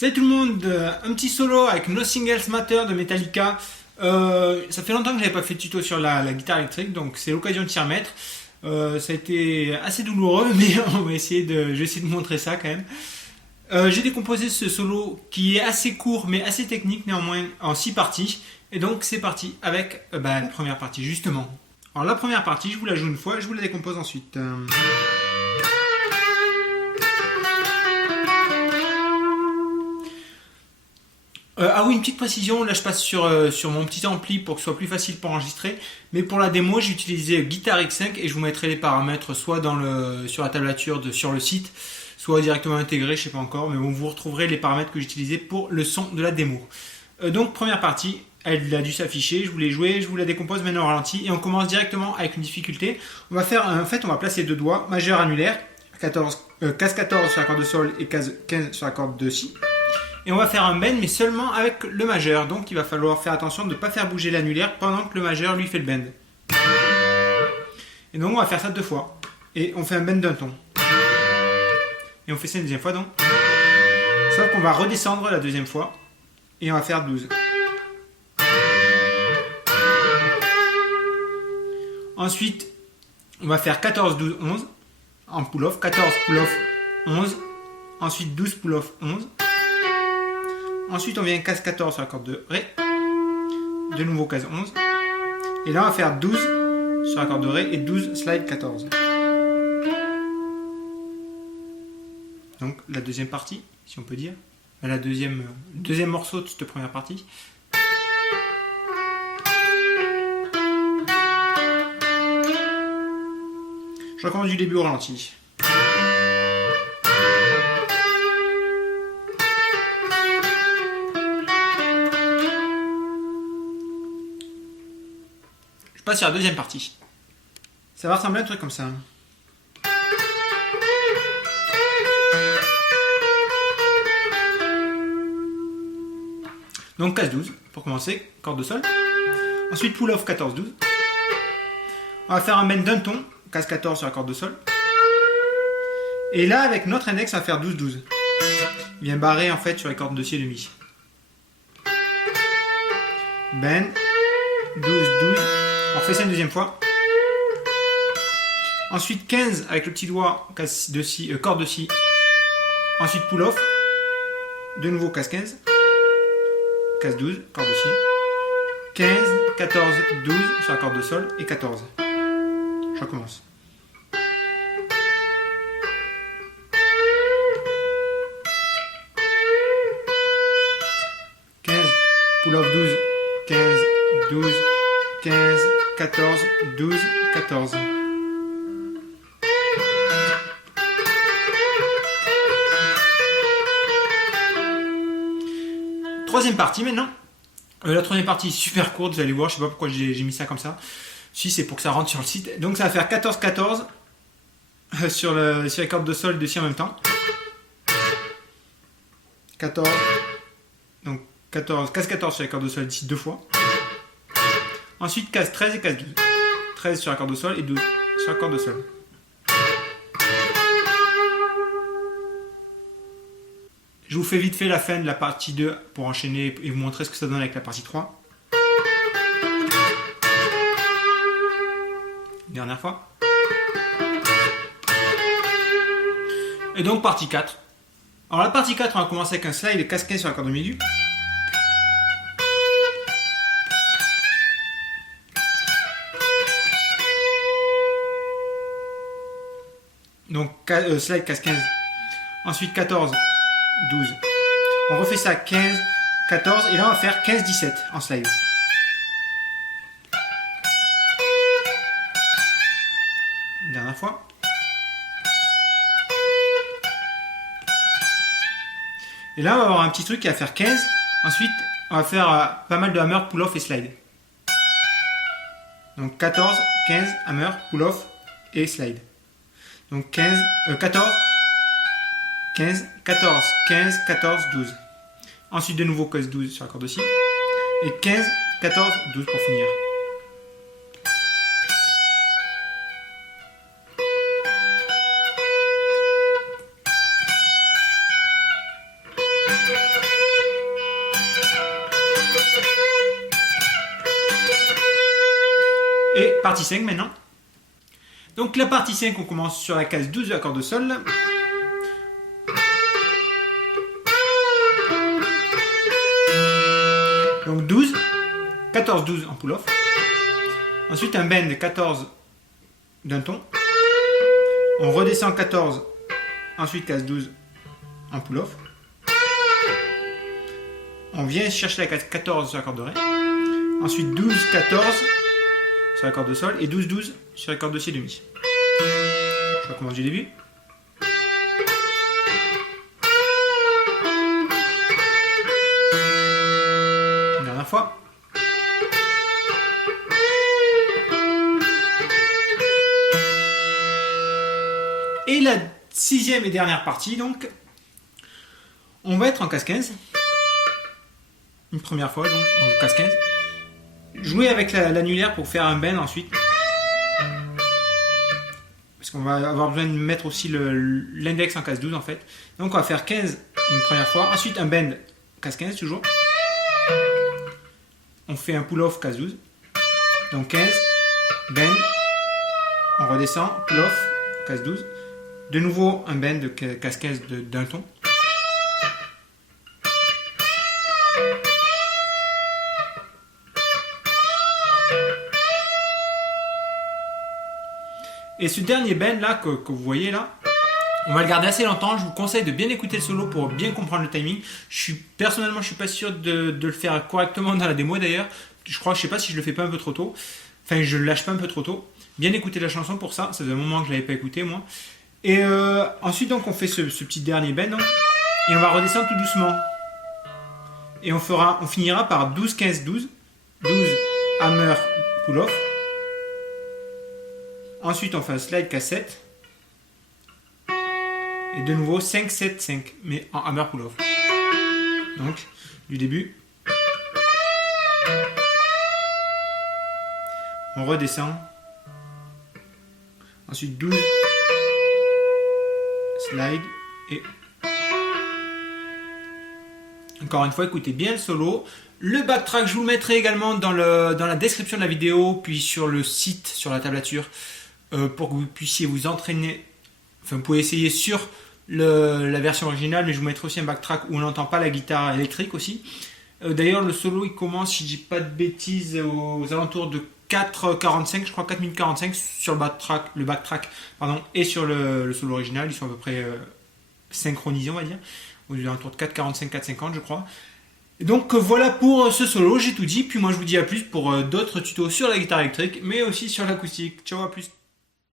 Salut tout le monde, un petit solo avec No Singles Matter de Metallica. Ça fait longtemps que j'avais pas fait de tuto sur la guitare électrique, donc c'est l'occasion de s'y remettre. Ça a été assez douloureux, mais je vais essayer de montrer ça quand même. J'ai décomposé ce solo qui est assez court mais assez technique néanmoins en 6 parties. Et donc c'est parti avec la première partie justement. Alors la première partie, je vous la joue une fois, je vous la décompose ensuite. Ah oui, une petite précision, là je passe sur mon petit ampli pour que ce soit plus facile pour enregistrer. Mais pour la démo, j'ai utilisé Guitar X5 et je vous mettrai les paramètres soit sur la tablature sur le site, soit directement intégrés, je sais pas encore. Mais bon, vous retrouverez les paramètres que j'ai utilisés pour le son de la démo. Donc première partie, elle a dû s'afficher, je vous l'ai joué, je vous la décompose maintenant au ralenti. Et on commence directement avec une difficulté. On va placer deux doigts, majeur annulaire, case 14 sur la corde de sol et case 15 sur la corde de si. Et on va faire un bend mais seulement avec le majeur. Donc il va falloir faire attention de ne pas faire bouger l'annulaire pendant que le majeur lui fait le bend. Et donc on va faire ça 2 fois. Et on fait un bend d'un ton. Et on fait ça une deuxième fois donc. Sauf qu'on va redescendre la deuxième fois. Et on va faire 12. Ensuite, on va faire 14, 12, 11 en pull-off. 14 pull-off, 11. Ensuite 12 pull-off, 11. Ensuite, on vient case 14 sur la corde de Ré. De nouveau case 11. Et là, on va faire 12 sur la corde de Ré et 12 slide 14. Donc, la deuxième partie, si on peut dire. La deuxième morceau de cette première partie. Je recommence du début au ralenti. Je passe sur la deuxième partie. Ça va ressembler à un truc comme ça. Donc case 12 pour commencer, corde de sol. Ensuite pull-off 14, 12. On va faire un bend d'un ton, case 14 sur la corde de sol. Et là avec notre index on va faire 12, 12. Il vient barrer en fait sur les cordes de si et de mi. Bend, 12, 12. On refait ça une deuxième fois. Ensuite 15 avec le petit doigt, corde de si. Ensuite pull-off. De nouveau case 15. Case 12, corde de si. 15, 14, 12 sur la corde de sol et 14. Je recommence. Pull-off 12, 15, 12, 15, 14, 12, 14. Troisième partie maintenant. La troisième partie est super courte, vous allez voir, je sais pas pourquoi j'ai mis ça comme ça. Si c'est pour que ça rentre sur le site. Donc ça va faire 14, 14 sur les cordes de sol de si en même temps. 14. Donc 14, case 14 sur la corde de sol d'ici 2 fois. Ensuite case 13 et case 12. 13 sur la corde de sol et 12 sur la corde de sol. Je vous fais vite fait la fin de la partie 2 pour enchaîner et vous montrer ce que ça donne avec la partie 3. Dernière fois. Et donc partie 4. Alors la partie 4, on va commencer avec un slide et case 15 sur la corde de milieu. Donc slide case 15. Ensuite 14, 12. On refait ça 15, 14 et là on va faire 15, 17 en slide. Une dernière fois. Et là on va avoir un petit truc qui va faire 15. Ensuite on va faire pas mal de hammer, pull-off et slide. Donc 14, 15, hammer, pull-off et slide. Donc 14, 15, 14, 15, 14, 12. Ensuite de nouveau case 12 sur la corde de si. Et 15, 14, 12 pour finir. Et partie 5 maintenant. Donc la partie 5, on commence sur la case 12 de l'accord de sol. Donc 12, 14-12 en pull-off. Ensuite un bend 14 d'un ton. On redescend 14, ensuite case 12 en pull-off. On vient chercher la case 14 sur la corde de ré. Ensuite 12, 14 sur la corde de sol et 12, 12 sur la corde de si demi. Je recommence du début. Une dernière fois. Et la sixième et dernière partie, donc, on va être en case 15. Une première fois, donc, on joue case 15. Jouer avec l'annulaire pour faire un bend ensuite. Parce qu'on va avoir besoin de mettre aussi l'index en case 12 en fait. Donc on va faire 15 une première fois. Ensuite un bend case 15 toujours. On fait un pull-off case 12. Donc 15, bend, on redescend, pull-off, case 12. De nouveau un bend de case 15 d'un ton. Et ce dernier bend là que vous voyez là, on va le garder assez longtemps. Je vous conseille de bien écouter le solo pour bien comprendre le timing. Personnellement, je suis pas sûr de le faire correctement dans la démo d'ailleurs. Je sais pas si je le fais pas un peu trop tôt. Enfin, je le lâche pas un peu trop tôt. Bien écouter la chanson pour ça. Ça faisait un moment que je l'avais pas écouté moi. Et ensuite donc on fait ce petit dernier bend donc, et on va redescendre tout doucement. Et on finira par 12, 15, 12. 12 hammer pull off. Ensuite, on fait un slide cassette. Et de nouveau 5, 7, 5, mais en hammer pull-off. Donc, du début. On redescend. Ensuite, 12. Slide. Et encore une fois, écoutez bien le solo. Le backtrack, je vous le mettrai également dans la description de la vidéo, puis sur le site, sur la tablature. Pour que vous puissiez vous entraîner, enfin vous pouvez essayer sur la version originale, mais je vous mettrai aussi un backtrack où on n'entend pas la guitare électrique aussi. D'ailleurs le solo il commence, si je dis pas de bêtises, aux alentours de 4,45, je crois 4 minutes 45 sur le backtrack pardon, et sur le solo original, ils sont à peu près synchronisés on va dire, aux alentours de 4,45, 4,50 je crois. Et donc voilà pour ce solo, j'ai tout dit, puis moi je vous dis à plus pour d'autres tutos sur la guitare électrique, mais aussi sur l'acoustique. Ciao, à plus.